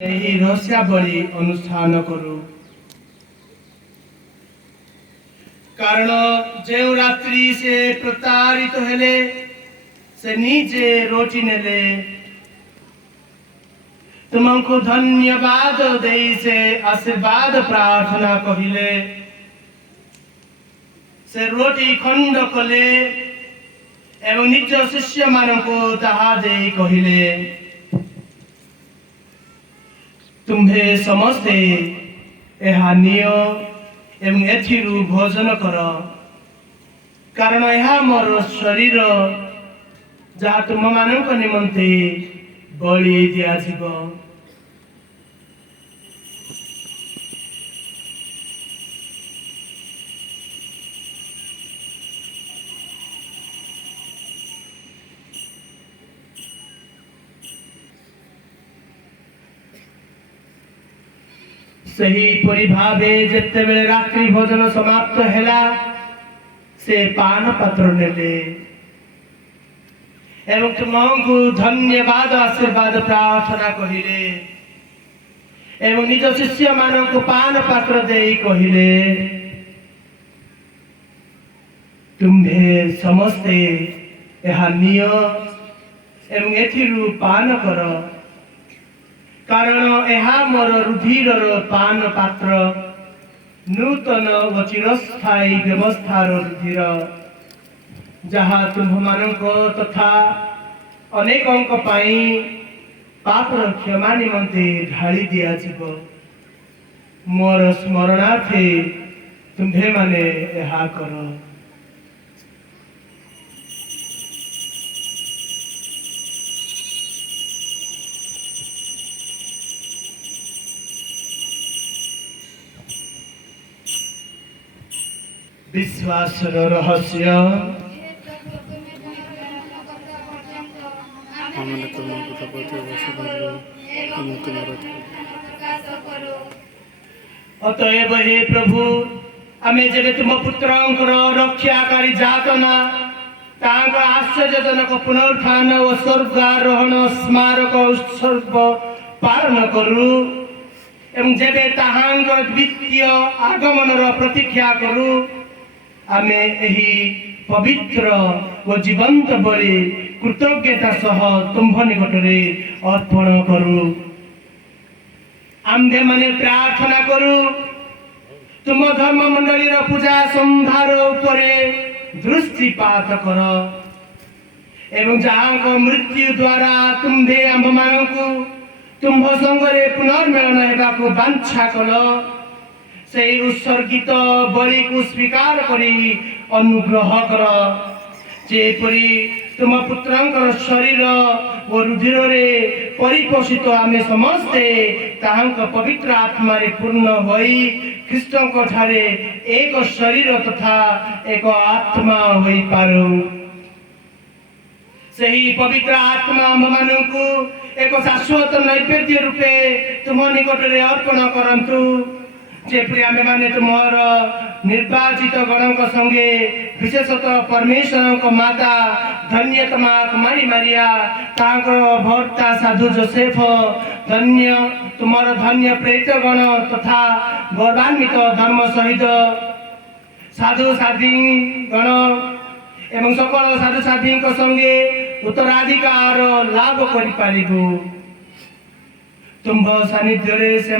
रहस्यावली अनुष्ठान करू कारण जो रात्रि से प्रतारित हेले से निजे रोटी नेले तुमको धन्यवाद दे से आशीर्वाद प्रार्थना कहिले से रोटी खंड कले एवं निज शिष्य मानक ताहा दे कहिले तुम्भे समस्ते यह निय एवं एथिरु भोजन कर कारण यह मोर शरीर जहाँ तुम मानक निमंते बलि दियाजिब। सही परि भावे जेतेबेले रात्रि भोजन समाप्त हैला से पान पात्र नेले एवं तुमको धन्यवाद आशीर्वाद प्रार्थना कहिले एवं निज शिष्य मानक पान पात्र दे कहिले तुम्भे समस्ते यह निय एवं एथिरु पान कर कारण यह मोर रुधिर पान पात्र नूतन व चिरस्थायी व्यवस्थार रुधिर जहाँ तुम्भमानक तथा अनेकंक पाई पापर क्षमा निमंते ढाली दियाजिब। मोर स्मरणार्थे तुम्भे माने यह कर। विश्वास रहस्य अतएव हे प्रभु आमे जेबे तुम पुत्रंकर रक्षाकारी जातना तांकर आश्चर्यजनक पुनरुत्थान व स्वर्गारोहण स्मारक उत्सव पालन करू एवं जेबे ताहांकर द्वितीय आगमनर प्रतीक्षा करू आमे एही पवित्र व जीवंत बलि कृतज्ञता सह तुम्भ निकटरे अर्पण करू। आम्भे माने प्रार्थना करू तुम धर्म मंडलीर पूजा संभार उपरे दृष्टिपात कर एवं जहाँ मृत्यु द्वारा तुम्भे आम्भ मानकु तुम्भ संगरे पुनर्मिलन हेबाकु बांछा कल से उत्सर्गित बलि को स्वीकार करी अनुग्रह कर जेपरी तुम पुत्रंकर शरीर व रुधिर रे परिपोषित आमे समस्ते ताहांक पवित्र आत्मा रे पूर्ण होई ख्रीष्टंक ठारे एक शरीर तथा एक आत्मा होई पारू। सही पवित्र आत्मा आममानंकु एक शाश्वत नैवेद्य रूपे तुम निकटरे अर्पण करंतु जेपरी आमे माने तुमर निर्वाचित गणक संगे विशेषतः परमेश्वर माता धन्यतमा कुमारी मारिया तांकर भर्ता साधु जोसेफ धन्य तुमर धन्य प्रेत गण तथा गौरवान्वित धर्म सहित साधु साधी गण एवं सकल साधु साधी संगे उत्तराधिकार लाभ करि पारिबु। तुम्भ सानिध्य रे से